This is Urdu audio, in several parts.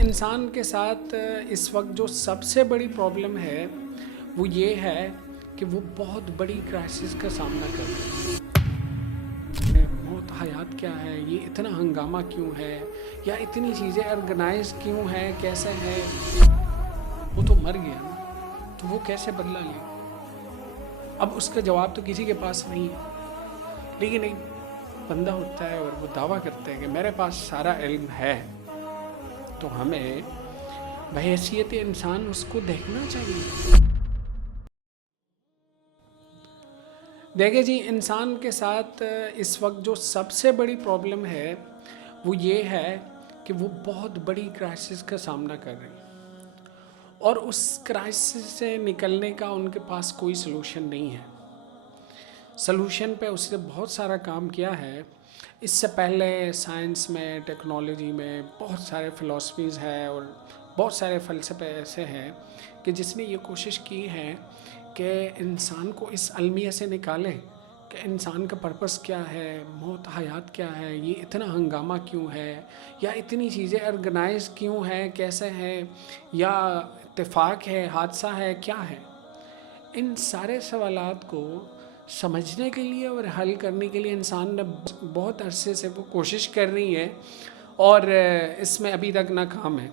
انسان کے ساتھ اس وقت جو سب سے بڑی پرابلم ہے وہ یہ ہے کہ وہ بہت بڑی کرائسس کا سامنا کر رہا ہے۔ موت حیات کیا ہے، یہ اتنا ہنگامہ کیوں ہے، یا اتنی چیزیں آرگنائز کیوں ہیں، کیسے ہے؟ وہ تو مر گیا نا، تو وہ کیسے بدلہ لے؟ اب اس کا جواب تو کسی کے پاس نہیں ہے، لیکن ایک بندہ ہوتا ہے اور وہ دعویٰ کرتا ہے کہ میرے پاس سارا علم ہے، تو ہمیں بحیثیت انسان اس کو دیکھنا چاہیے۔ دیکھیں جی، انسان کے ساتھ اس وقت جو سب سے بڑی پرابلم ہے وہ یہ ہے کہ وہ بہت بڑی کرائسس کا سامنا کر رہے ہیں، اور اس کرائسس سے نکلنے کا ان کے پاس کوئی سلوشن نہیں ہے۔ سلوشن پہ اس نے بہت سارا کام کیا ہے۔ اس سے پہلے سائنس میں، ٹیکنالوجی میں بہت سارے فلاسفیز ہیں اور بہت سارے فلسفے ایسے ہیں کہ جس نے یہ کوشش کی ہے کہ انسان کو اس المیہ سے نکالیں کہ انسان کا پرپس کیا ہے، موت حیات کیا ہے، یہ اتنا ہنگامہ کیوں ہے، یا اتنی چیزیں آرگنائز کیوں ہیں، کیسے ہیں، یا اتفاق ہے، حادثہ ہے، کیا ہے۔ ان سارے سوالات کو سمجھنے کے لیے اور حل کرنے کے لیے انسان نے بہت عرصے سے وہ کوشش کر رہی ہے، اور اس میں ابھی تک ناکام ہے۔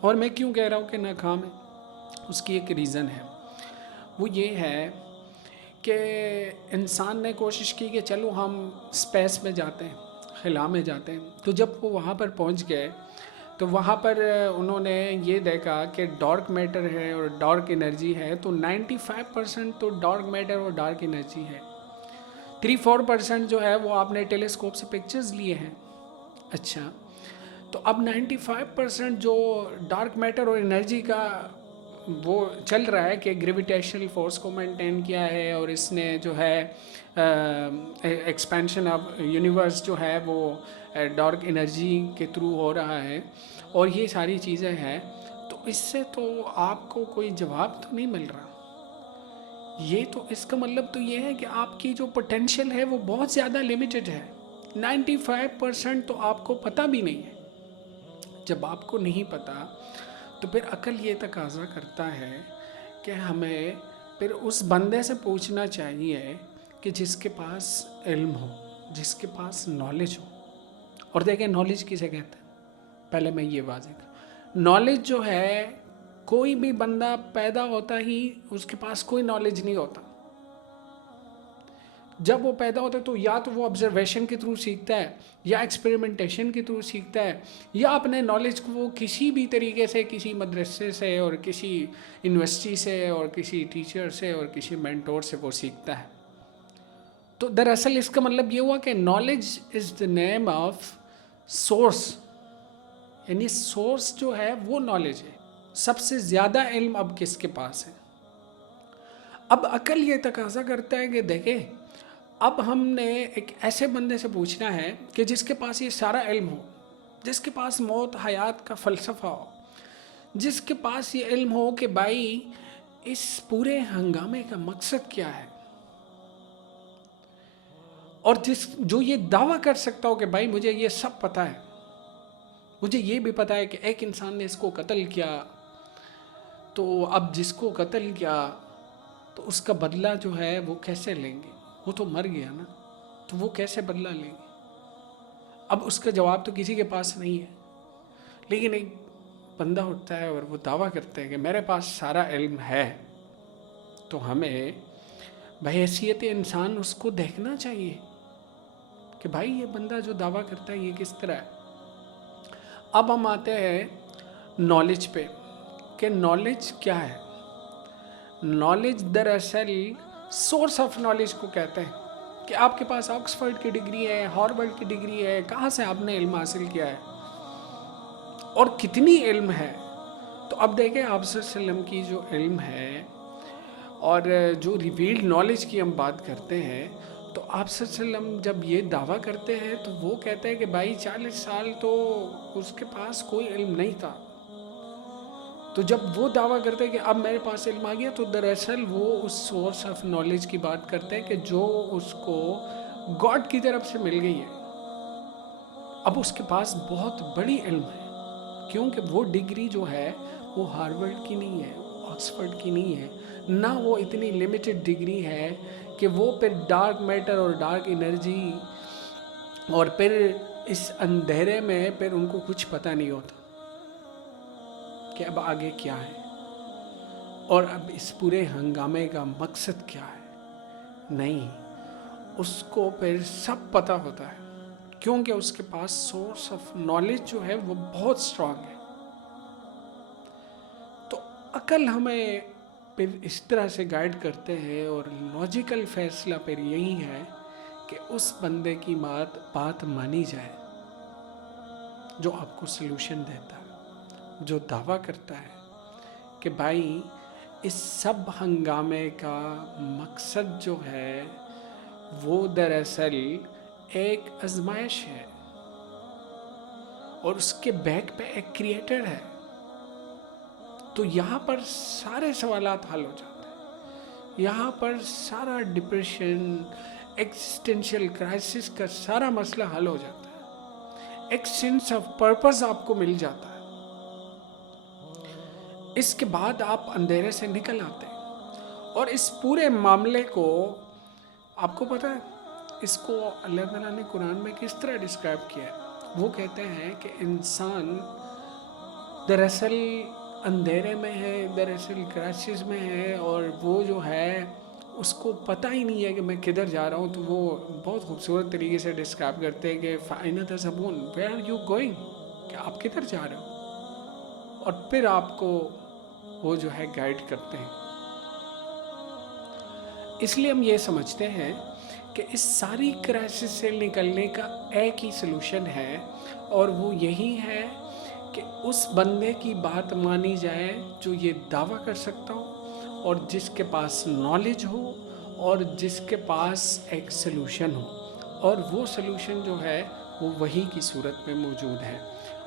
اور میں کیوں کہہ رہا ہوں کہ ناکام ہے، اس کی ایک ریزن ہے، وہ یہ ہے کہ انسان نے کوشش کی کہ چلو ہم اسپیس میں جاتے ہیں، خلا میں جاتے ہیں۔ تو جب وہ وہاں پر پہنچ گئے تو وہاں پر انہوں نے یہ دیکھا کہ ڈارک میٹر ہے اور ڈارک انرجی ہے، تو 95% تو ڈارک میٹر اور ڈارک انرجی ہے، 3-4% جو ہے وہ آپ نے ٹیلیسکوپ سے پکچرز لیے ہیں۔ اچھا، تو اب 95% جو ڈارک میٹر اور انرجی کا وہ چل رہا ہے کہ گریویٹیشنل فورس کو مینٹین کیا ہے، اور اس نے جو ہے ایکسپینشن آف یونیورس جو ہے وہ ڈارک انرجی کے تھرو ہو رہا ہے، اور یہ ساری چیزیں ہیں، تو اس سے تو آپ کو کوئی جواب تو نہیں مل رہا۔ یہ تو اس کا مطلب تو یہ ہے کہ آپ کی جو پوٹینشیل ہے وہ بہت زیادہ لیمیٹڈ ہے۔ 95% تو آپ کو پتہ بھی نہیں ہے۔ جب آپ کو نہیں پتہ تو پھر عقل یہ تقاضا کرتا ہے کہ ہمیں پھر اس بندے سے پوچھنا چاہیے کہ جس کے پاس علم ہو، جس کے پاس نالج ہو۔ اور دیکھیں نالج کسے کہتے ہیں، پہلے میں یہ واضح کروں، نالج جو ہے، کوئی بھی بندہ پیدا ہوتا ہی اس کے پاس کوئی نالج نہیں ہوتا۔ جب وہ پیدا ہوتا ہے تو یا تو وہ آبزرویشن کے تھرو سیکھتا ہے، یا ایکسپیریمنٹیشن کے تھرو سیکھتا ہے، یا اپنے نالج کو وہ کسی بھی طریقے سے، کسی مدرسے سے اور کسی یونیورسٹی سے اور کسی ٹیچر سے اور کسی مینٹور سے وہ سیکھتا ہے۔ تو دراصل اس کا مطلب یہ ہوا کہ knowledge is the name of source, یعنی سورس جو ہے وہ نالج ہے۔ سب سے زیادہ علم اب کس کے پاس ہے؟ اب عقل یہ تقاضا کرتا ہے کہ دیکھیں، اب ہم نے ایک ایسے بندے سے پوچھنا ہے کہ جس کے پاس یہ سارا علم ہو، جس کے پاس موت حیات کا فلسفہ ہو، جس کے پاس یہ علم ہو کہ بھائی اس پورے ہنگامے کا مقصد کیا ہے، اور جو یہ دعویٰ کر سکتا ہو کہ بھائی مجھے یہ سب پتہ ہے، مجھے یہ بھی پتہ ہے کہ ایک انسان نے اس کو قتل کیا، تو اب جس کو قتل کیا تو اس کا بدلہ جو ہے وہ کیسے لیں گے، وہ تو مر گیا نا، تو وہ کیسے بدلہ لیں گے؟ اب اس کا جواب تو کسی کے پاس نہیں ہے، لیکن ایک بندہ ہوتا ہے اور وہ دعویٰ کرتا ہے کہ میرے پاس سارا علم ہے، تو ہمیں بحیثیت انسان اس کو دیکھنا چاہیے کہ بھائی یہ بندہ جو دعویٰ کرتا ہے یہ کس طرح ہے۔ اب ہم آتے ہیں نالج پہ کہ نالج کیا ہے۔ نالج دراصل سورس آف نالج کو کہتے ہیں کہ آپ کے پاس آکسفورڈ کی ڈگری ہے، ہارورڈ کی ڈگری ہے، کہاں سے آپ نے علم حاصل کیا ہے اور کتنی علم ہے۔ تو اب دیکھیں آپ صلی اللہ علیہ وسلم کی جو علم ہے اور جو ریویلڈ نالج کی ہم بات کرتے ہیں، تو آپ صلی اللہ علیہ وسلم جب یہ دعویٰ کرتے ہیں تو وہ کہتے ہیں کہ بھائی 40 سال تو اس کے پاس کوئی علم نہیں تھا۔ تو جب وہ دعویٰ کرتے ہیں کہ اب میرے پاس علم آ گیا، تو دراصل وہ اس سورس آف نالج کی بات کرتے ہیں کہ جو اس کو گاڈ کی طرف سے مل گئی ہے۔ اب اس کے پاس بہت بڑی علم ہے کیونکہ وہ ڈگری جو ہے وہ ہارورڈ کی نہیں ہے، آکسفورڈ کی نہیں ہے، نہ وہ اتنی لمیٹڈ ڈگری ہے کہ وہ پھر ڈارک میٹر اور ڈارک انرجی اور پھر اس اندھیرے میں پھر ان کو کچھ پتہ نہیں ہوتا کہ اب آگے کیا ہے اور اب اس پورے ہنگامے کا مقصد کیا ہے. نہیں، اس کو پھر سب پتہ ہوتا ہے کیونکہ اس کے پاس سورس آف نالج جو ہے وہ بہت اسٹرانگ ہے. تو عقل ہمیں پھر اس طرح سے گائیڈ کرتے ہیں اور لاجیکل فیصلہ پھر یہی ہے کہ اس بندے کی بات مانی جائے جو آپ کو سلوشن دیتا ہے، جو دعویٰ کرتا ہے کہ بھائی اس سب ہنگامے کا مقصد جو ہے وہ دراصل ایک آزمائش ہے اور اس کے بیک پہ ایک کریٹر ہے. تو یہاں پر سارے سوالات حل ہو جاتے ہیں، یہاں پر سارا ڈپریشن، ایگزسٹینشیل کرائسس کا سارا مسئلہ حل ہو جاتا ہے، ایک سینس آف پرپز آپ کو مل جاتا ہے. اس کے بعد آپ اندھیرے سے نکل آتے ہیں اور اس پورے معاملے کو آپ کو پتہ ہے اس کو اللہ تعالیٰ نے قرآن میں کس طرح ڈسکرائب کیا ہے. وہ کہتے ہیں کہ انسان دراصل اندھیرے میں ہے، دراصل کرائسس میں ہے، اور وہ جو ہے اس کو پتہ ہی نہیں ہے کہ میں کدھر جا رہا ہوں. تو وہ بہت خوبصورت طریقے سے ڈسکرائب کرتے ہیں کہ فَأَيْنَ تَذْهَبُونَ ویئر آر یو گوئنگ، کہ آپ کدھر جا رہے ہو، اور پھر آپ کو وہ جو ہے گائیڈ کرتے ہیں. اس لیے ہم یہ سمجھتے ہیں کہ اس ساری کرائسس سے نکلنے کا ایک ہی سلوشن ہے، اور وہ یہی ہے کہ اس بندے کی بات مانی جائے جو یہ دعویٰ کر سکتا ہو اور جس کے پاس نالج ہو اور جس کے پاس ایک سلوشن ہو. اور وہ سلوشن جو ہے وہ وہی کی صورت میں موجود ہے،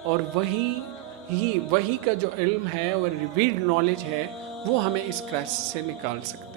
اور وہی کا جو علم ہے اور ریویلڈ نالج ہے وہ ہمیں اس کرائسس سے نکال سکتا ہے.